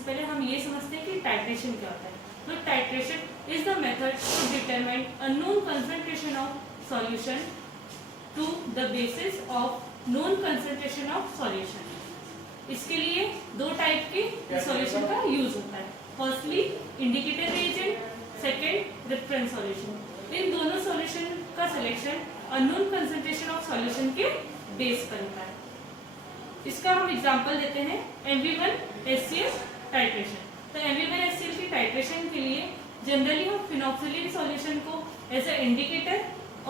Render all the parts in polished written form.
से पहले हम ये समझते हैं कि टाइट्रेशन क्या होता है। तो titration is the method to determine a known concentration of solution to the basis of known concentration of solution. इसके लिए दो टाइप के सॉल्यूशन का यूज होता है। Firstly indicator reagent, second reference solution. इन दोनों सॉल्यूशन का selection unknown concentration of solution के बेस पर होता है। इसका हम एग्जांपल देते हैं Mv1HCl टाइट्रेशन। तो Mv1HCl की टाइट्रेशन के लिए जनरली हम फिनोक्सिलिन सॉल्यूशन को एज ए इंडिकेटर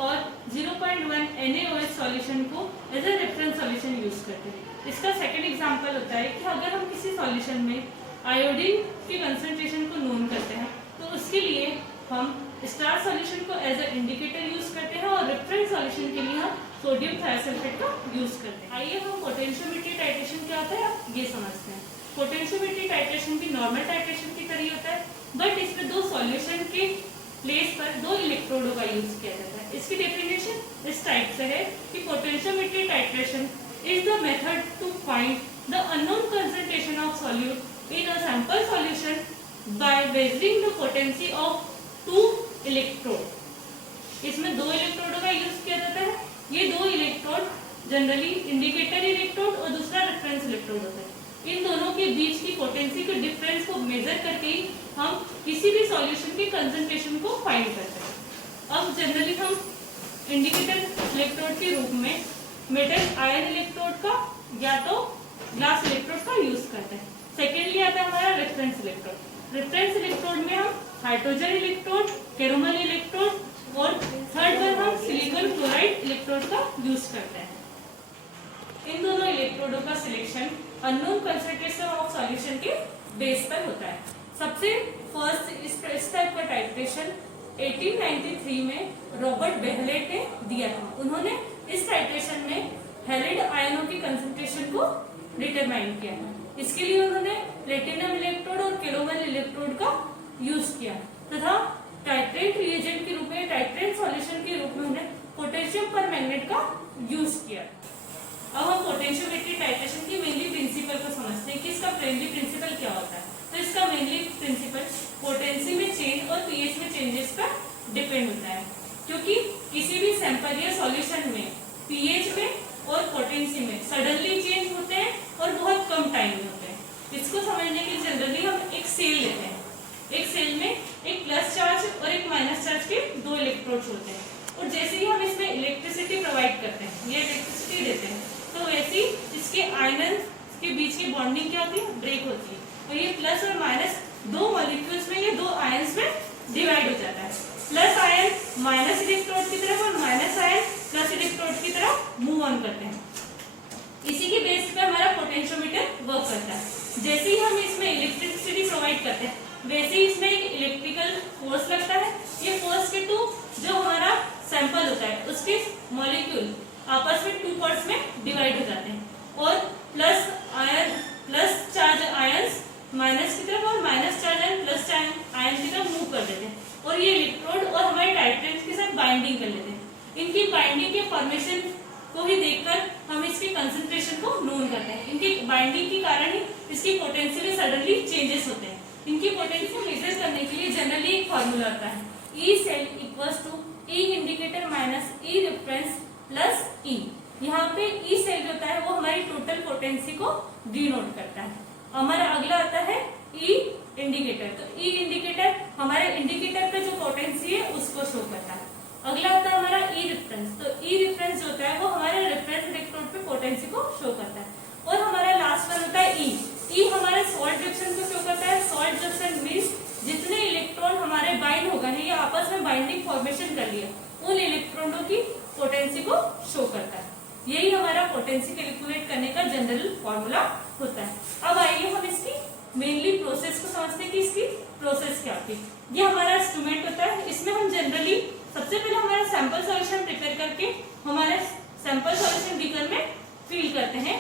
और 0.1 NaOH सॉल्यूशन को as a reference solution use करते हैं। इसका सेकंड एग्जांपल होता है कि अगर हम किसी सॉल्यूशन में आयोडीन के कंसंट्रेशन को नोन करते हैं तो उसके लिए हम स्टार सॉल्यूशन को एज ए इंडिकेटर यूज करते हैं और रेफरेंस सॉल्यूशन के लिए हम सोडियम थायोसल्फेट का यूज करते हैं। आइए हम पोटेंशियोमेट्री टाइट्रेशन क्या होता है ये समझते हैं। पोटेंशियोमेट्री टाइट्रेशन भी नॉर्मल टाइट्रेशन की तरह होता है, बट इसमें दो सॉल्यूशन के प्लेस पर दो इलेक्ट्रोडों का यूज किया जाता है। इसकी डेफिनेशन इस टाइप से है कि potentiometry titration is the method to find the unknown concentration of solute in a sample solution by measuring the potency of two electrode. इसमें दो इलेक्ट्रोडों का यूज किया जाता है। ये दो इलेक्ट्रोड जनरली इंडिकेटर इलेक्ट्रोड और दूसरा रेफरेंस इलेक्ट्रोड होता है। इन दोनों के बीच की पोटेंसी के डिफरेंस को मेजर करके ही हम किसी भी सॉल्यूशन के कंसंट्रेशन को फाइंड करते हैं। अब जनरली हम इंडिकेटर इलेक्ट्रोड के रूप में मेटल आयन इलेक्ट्रोड का या तो ग्लास इलेक्ट्रोड का यूज करते हैं। सेकेंडली आता है हमारा रेफरेंस इलेक्ट्रोड। रेफरेंस इलेक्ट्रोड में हम हाइड्रोजन इलेक्ट्रोड, कैरोमल इलेक्ट्रोड और थर्ड पर हम सिलिकॉन क्लोराइड इलेक्ट्रोड का यूज करते हैं। इन दोनों इलेक्ट्रोडों का selection unknown concentration of solution के बेस पर होता है। सबसे फर्स्ट इस टाइप का टाइट्रेशन 1893 में रॉबर्ट बेहलेट ने दिया था। उन्होंने इस टाइट्रेशन में हैलाइड आयनों की कंसंट्रेशन को डिटरमाइन किया था। इसके लिए उन्होंने प्लेटिनम इलेक्ट्रोड और कैरोमल इलेक्ट्रोड का यूज किया तथा टाइट्रेट रिएजेंट के रूप में, टाइट्रेट सॉल्यूशन के रूप में उन्हें पोटेशियम परमैंगनेट का यूज किया। अब हम पोटेंशियोमेट्री टाइट्रेशन की मेनली प्रिंसिपल को समझते हैं कि इसका मेनली प्रिंसिपल क्या होता है। तो इसका मेनली प्रिंसिपल पोटेंसी में चेंज और पीएच में चेंजेस पर डिपेंड होता है, क्योंकि किसी भी सैंपल या सॉल्यूशन में पीएच में और पोटेंसी में सडनली चेंज होते हैं और बहुत कम टाइम में होते हैं। इसको समझने के लिए जनरली हम एक सेल लेते हैं। एक सेल में एक प्लस चार्ज और एक माइनस चार्ज के दो इलेक्ट्रोड्स होते हैं और जैसे ही हम इसमें इलेक्ट्रिसिटी प्रोवाइड करते हैं या इलेक्ट्रिसिटी देते हैं तो वैसे ही इसके आयनस के बीच की बॉन्डिंग क्या होती है, ब्रेक होती है और ये प्लस और माइनस दो मॉलिक्यूल्स में, ये दो आयंस में डिवाइड हो जाता है। प्लस आयन माइनस इलेक्ट्रोड की तरफ और माइनस आयन प्लस इलेक्ट्रोड की तरफ मूव ऑन करते हैं। इसी के बेस पे हमारा पोटेंशियोमीटर वर्क करता है। जैसे ही हम इसमें इलेक्ट्रिसिटी प्रोवाइड करते हैं वैसे ही इसमें एक इलेक्ट्रिकल फोर्स लगता है। ये फोर्स के टू जो हमारा सैंपल होता है उसके मॉलिक्यूल आपस में 2 पार्ट्स में डिवाइड हो जाते हैं और प्लस चार्ज आयंस माइनस की तरफ और minus charge ion plus ion की तरफ मूव कर देते हैं और ये इलेक्ट्रोड और हमारे टाइट्रेट के साथ बाइंडिंग कर लेते हैं। इनकी बाइंडिंग के फॉर्मेशन को ही देखकर हम इसके कंसंट्रेशन को नोन करते हैं। इनकी बाइंडिंग के कारण ही इसकी पोटेंसी में सडनली चेंजेस होते हैं। इनकी पोटेंसी को मेजर करने के लिए जनरली एक फॉर्मूला आता है, E cell equals to E indicator minus E reference plus E. यहाँ पे ई सेल जो होता है वो हमारी टोटल पोटेंसी को डिनोट करता है। हमारा अगला आता है ई इंडिकेटर। तो ई इंडिकेटर हमारे इंडिकेटर पे जो पोटेंसी है उसको शो करता है। अगला आता है हमारा ई रेफरेंस। तो ई रेफरेंस जो होता है वो हमारे रेफरेंस इलेक्ट्रोड पे पोटेंसी को शो करता है। और हमारा लास्ट वन होता है ई। ई हमारे सॉल्ट रिएक्शन को शो करता है। सॉल्ट रिएक्शन मींस जितने इलेक्ट्रॉन हमारे बाइंड होगा नहीं, ये आपस में बाइंडिंग फॉर्मेशन कर लिया, उन इलेक्ट्रॉनों की पोटेंसी को शो करता है। यही हमारा पोटेंसी कैलकुलेट करने का जनरल फॉर्मूला होता है। अब आइए हम इसकी मेनली प्रोसेस को समझते हैं कि इसकी प्रोसेस क्या होती है। ये हमारा इंस्ट्रूमेंट होता है। इसमें हम जनरली सबसे पहले हमारा सैंपल सॉल्यूशन प्रिपेयर करके हमारे सैंपल सॉल्यूशन बीकर में फिल करते हैं।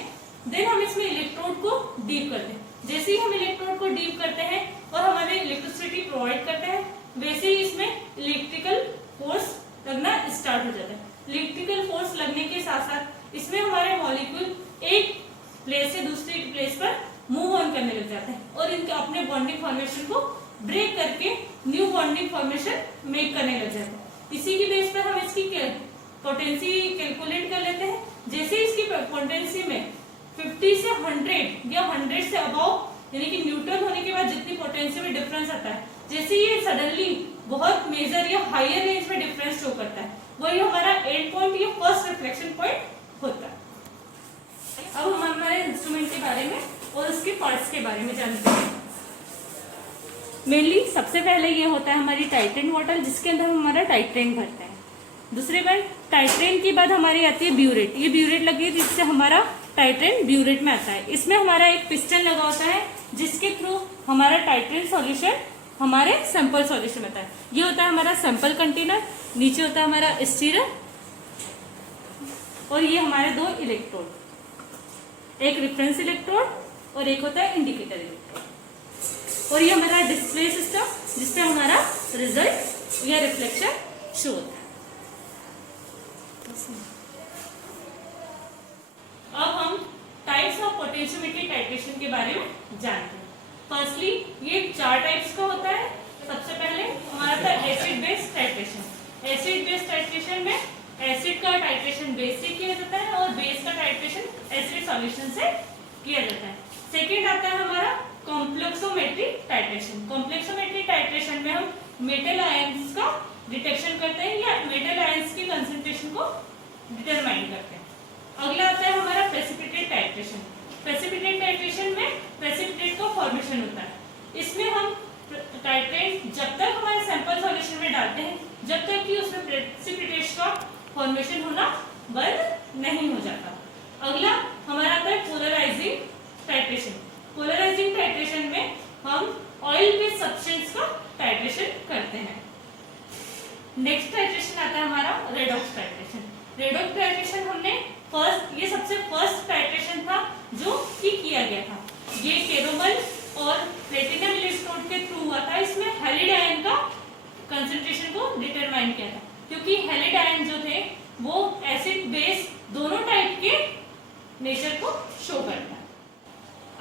देन हम इसमें इलेक्ट्रोड को डीप करते हैं। जैसे ही हम इलेक्ट्रोड को डीप करते हैं और हमारे इलेक्ट्रिसिटी प्रोवाइड करते हैं वैसे ही इसमें इलेक्ट्रिकल फोर्स लगना स्टार्ट हो जाता है। इलेक्ट्रिकल फोर्स लगने के साथ साथ इसमें हमारे मॉलिक्यूल एक प्लेस से दूसरी प्लेस पर मूव ऑन करने लग जाते हैं और और इनके अपने बॉन्डिंग फॉर्मेशन को ब्रेक करके न्यू बॉन्डिंग फॉर्मेशन मेक करने लग जाते हैं। इसी की बेस पर हम इसकी पोटेंसी कैलकुलेट कर लेते हैं। जैसे इसकी पोटेंसी में 50 से 100 या 100 से अबव यानी कि न्यूटन होने के बाद जितनी पोटेंसी में डिफरेंस आता है, जैसे ये सडनली बहुत मेजर या हायर रेंज में डिफरेंस शो करता है, वही हमारा एंड पॉइंट या फर्स्ट रिफ्लेक्शन पॉइंट होता है। अब हम हमारे इंस्ट्रूमेंट के बारे में और उसके पार्ट्स के बारे में जानते हैं। मेनली सबसे पहले ये होता है हमारी टाइट्रेन बॉटल, जिसके अंदर हम हमारा टाइट्रेन भरते हैं। दूसरे बार टाइट्रेन के बाद हमारी आती है ब्यूरेट। ये ब्यूरेट लगी है जिससे हमारा टाइट्रेन ब्यूरेट में आता है। इसमें हमारा एक पिस्टन लगा होता है जिसके थ्रू हमारा टाइट्रेन सॉल्यूशन हमारे सैंपल सॉल्यूशन आता है। ये होता है हमारा सैंपल कंटेनर, नीचे होता है हमारा स्टीरर और ये हमारे दो इलेक्ट्रोड, एक रेफरेंस इलेक्ट्रोड और एक होता है इंडिकेटर इलेक्ट्रोड, और ये हमारा डिस्प्ले सिस्टम जिससे हमारा रिजल्ट या रिफ्लेक्शन शो होता है। अब हम टाइप्स ऑफ पोटेंशियोमीटर टाइट्रेशन के बारे में जानते हैं। फर्स्टली ये 4 टाइप्स का होता है। सबसे पहले हमारा था acid base titration. Acid base titration में एसिड का टाइट्रेशन बेस से किया जाता है और बेस का टाइट्रेशन एसिड सॉल्यूशन से किया जाता है। सेकेंड आता है हमारा कॉम्प्लेक्सोमेट्रिक टाइट्रेशन। कॉम्प्लेक्सोमेट्रिक टाइट्रेशन में हम मेटल आयंस का डिटेक्शन करते हैं या मेटल आयंस की कंसंट्रेशन को डिटरमाइन करते हैं। अगला आता है हमारा प्रेसिपिटेट टाइट्रेशन। प्रेसिपिटेट टाइट्रेशन में प्रेसिपिटेट का फॉर्मेशन होता है। इसमें हम टाइट्रेट जब तक हमारे सैंपल सॉल्यूशन में डालते हैं जब तक कि उसमें प्रेसिपिटेट का फॉर्मेशन होना बंद नहीं हो जाता। अगला हमारा आता है पोलराइजिंग टाइट्रेशन। पोलराइजिंग टाइट्रेशन में हम ऑयल बेस्ड सब्सटेंस का टाइट्रेशन करते हैं। नेक्स्ट टाइट्रेशन आता है हमारा रेडॉक्स टाइट्रेशन। रेडॉक्स टाइट्रेशन हमने ये सबसे फर्स्ट टाइट्रेशन था जो कि किया गया था। ये टेरोमल और प्लेटिनम इलेक्ट्रोड के थ्रू हुआ था। इसमें हैलिड आयन का कंसंट्रेशन को डिटरमाइन किया था, क्योंकि हैलिड आयन जो थे वो एसिड बेस दोनों टाइप के नेचर को शो करता है।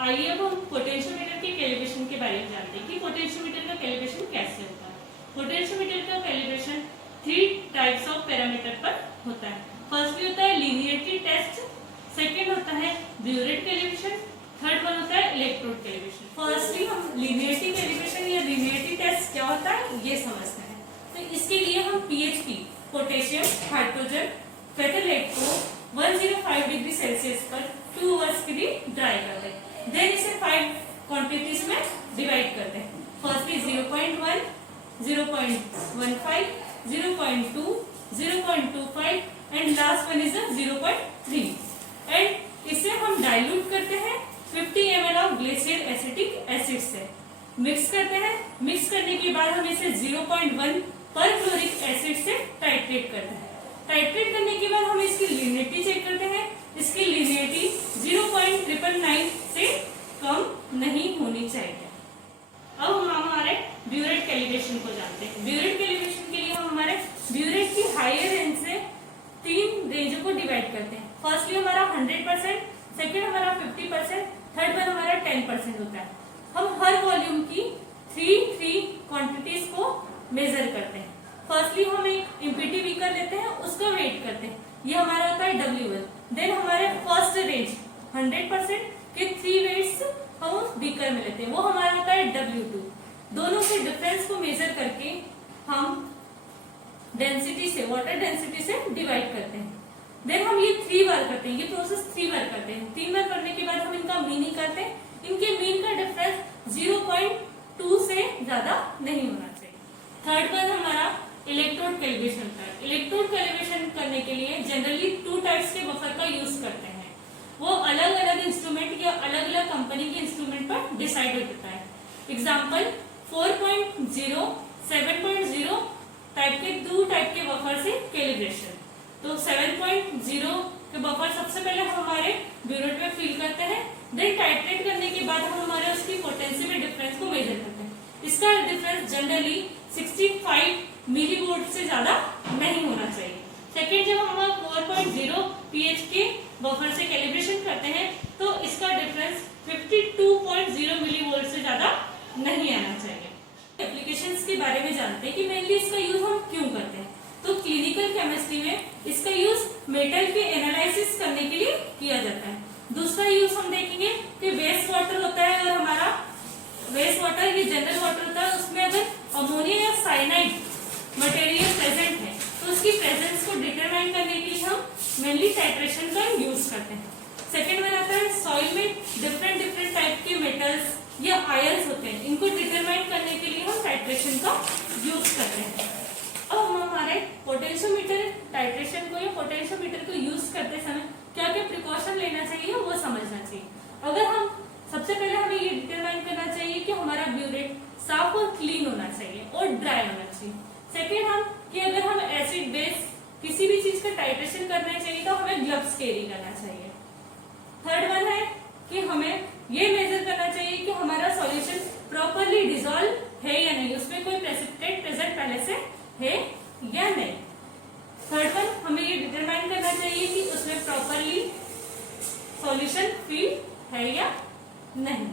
आइए अब हम पोटेंशियोमीटर के कैलिब्रेशन के बारे में जानते हैं कि पोटेंशियोमीटर का कैलिब्रेशन कैसे होता है। पोटेंशियोमीटर का कैलिब्रेशन 3 टाइप्स ऑफ पैरामीटर पर होता है। फर्स्ट होता है लीनियरिटी टेस्ट, सेकंड होता है ब्यूरेट कैलिब्रेशन, थर्ड वन होता है इलेक्ट्रोड कैलिब्रेशन। फर्स्टली हम लीनियरिटी कैलिब्रेशन या लीनियरिटी टेस्ट क्या होता है ये समझते हैं। तो इसके लिए हम पीएचपी पोटेशियम हाइड्रोजन पेटलेट को 105 डिग्री सेल्सियस पर 2 आवर्स के लिए ड्राई करते हैं। देन इसे 5 क्वांटिटीज में डिवाइड करते हैं। Firstly 0.1, 0.15, 0.2, 0.25 and last one is 0.3 and इसे हम डाइल्यूट करते हैं 50 ml of glacier acetic acid से। मिक्स करते हैं। मिक्स करने के बाद हम इसे 0.1 पर क्लोरिक एसिड से टाइट्रेट करते हैं। टाइट्रेट करने के बाद हम इसकी लीनियरिटी चेक करते हैं। इसकी लीनियरिटी 0.999 से कम नहीं होनी चाहिए। अब हम हमारे ब्यूरेट कैलिब्रेशन को जानते हैं। ब्यूरेट कैलिब्रेशन के लिए हम हमारे ब्यूरेट की हायर रेंज से 3 रेंजों को डिवाइड करते हैं। फर्स्टली हमारा 100%, सेकेंड हमारा 50%, थर्ड वन हमारा 10% होता है। हम हर वॉल्यूम की 3 क्वांटिटीज को मेजर करते हैं। फर्स्टली हम एक इम्पीटी बीकर लेते हैं, उसका वेट करते हैं, ये हमारा होता है W1। देन हमारे फर्स्ट रेंज 100% के 3 वेट्स हम उस बीकर में लेते हैं, वो हमारा होता है W2। दोनों के डिफरेंस को मेजर करके हम डेंसिटी से, वाटर डेंसिटी से डिवाइड करते हैं। देन हम ये 3 बार करते हैं, ये प्रोसेस 3 बार करते हैं। 3 बार करने के बाद हम इनका मीन निकालते हैं। इनके मीन का डिफरेंस 0.2 से ज्यादा नहीं होना चाहिए। थर्ड बार हमारा इलेक्ट्रोड कैलिब्रेशन होता है। इलेक्ट्रोड कैलिब्रेशन करने के लिए जनरली 2 टाइप्स के बफर का यूज करते हैं। वो अलग अलग इंस्ट्रूमेंट या अलग अलग कंपनी के इंस्ट्रूमेंट पर डिसाइड होता है। एग्जाम्पल 4.0, 7.0 टाइप के 2 टाइप के बफर से कैलिब्रेशन। तो 7.0 के बफर सबसे पहले हम हमारे ब्यूरेट में फिल करते हैं। देन टाइट्रेट करने के बाद हम हमारे उसकी पोटेंसी में डिफरेंस को मेजर करते हैं। इसका डिफरेंस जनरली 65 मिलीवोल्ट से ज्यादा नहीं होना चाहिए। सेकेंड, जब हम 4.0 pH के बफर से कैलिब्रेशन करते हैं तो इसका डिफरेंस 52.0 मिलीवोल्ट से ज्यादा में जानते हैं कि मेनली इसका यूज हम क्यों करते हैं। तो क्लिनिकल केमिस्ट्री में इसका यूज मेटल के एनालिसिस करने के लिए किया जाता है। दूसरा यूज हम देखेंगे कि वेस्ट वाटर होता है, और हमारा वेस्ट वाटर ये जनरल वाटर होता है, उसमें अगर अमोनिया या साइनाइड मटेरियल प्रेजेंट है तो उसकी प्रेजेंस को डिटरमाइन करने के लिए हम मेनली टाइट्रेशन का यूज करते हैं। सेकेंड वन आता है सॉइल में डिफरेंट टाइप के मेटल्स या आयंस होते हैं, इनको डिटरमाइन करने के लिए हम टाइट्रेशन का यूज करते हैं। अब हम हमारे पोटेंशियोमीटर टाइट्रेशन को या पोटेंशियोमीटर को यूज करते समय क्या क्या प्रिकॉशन लेना चाहिए वो समझना चाहिए। अगर हम सबसे पहले हमें ये डिटरमाइन करना चाहिए कि हमारा ब्यूरेट साफ और क्लीन होना चाहिए और ड्राई होना चाहिए। सेकेंड हम कि अगर हम एसिड बेस किसी भी चीज का टाइट्रेशन करना चाहिए तो हमें ग्लव्स कैरी करना चाहिए। थर्ड वन है कि हमें ये मेजर करना चाहिए कि हमारा सॉल्यूशन प्रॉपरली डिसॉल्व है या नहीं, उसमें कोई प्रेसिपिटेट प्रेजेंट पहले से है या नहीं। थर्ड वन हमें ये डिटरमाइन करना चाहिए कि उसमें प्रॉपरली सॉल्यूशन फिल है या नहीं।